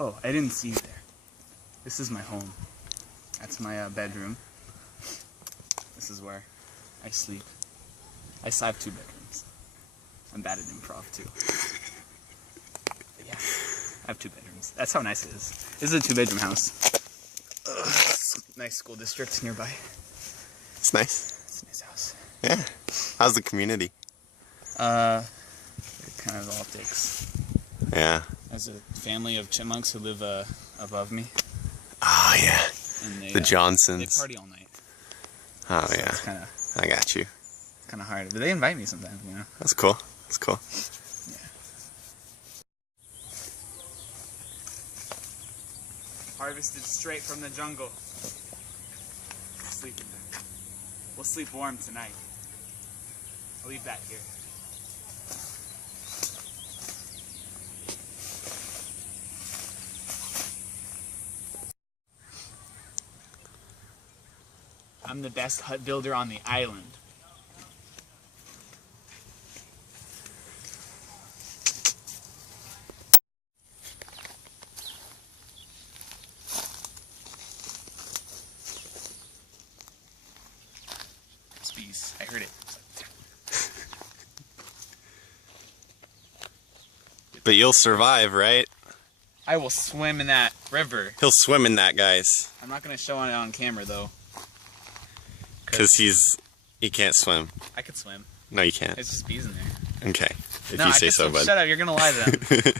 Oh, I didn't see you there. This is my home. That's my bedroom. This is where I sleep. I have 2 bedrooms. I'm bad at improv too. But yeah, I have 2 bedrooms. That's how nice it is. This is a 2-bedroom house. Nice school district nearby. It's nice. It's a nice house. Yeah. How's the community? It kind of all takes. Yeah. There's a family of chipmunks who live above me. Oh, yeah. And they, The Johnsons. They party all night. Oh, So yeah. it's kind of I got you. hard. But they invite me sometimes, you know. That's cool. That's cool. Yeah. Harvested straight from the jungle. Sleeping there. We'll sleep warm tonight. I'll leave that here. I'm the best hut builder on the island. Bees. I heard it. But you'll survive, right? I will swim in that river. He'll swim in that, guys. I'm not gonna show it on camera though. Because he can't swim. I could swim. No, you can't. It's just bees in there. Okay. If No, you I say could so, swim. bud. Shut up, you're gonna lie to them.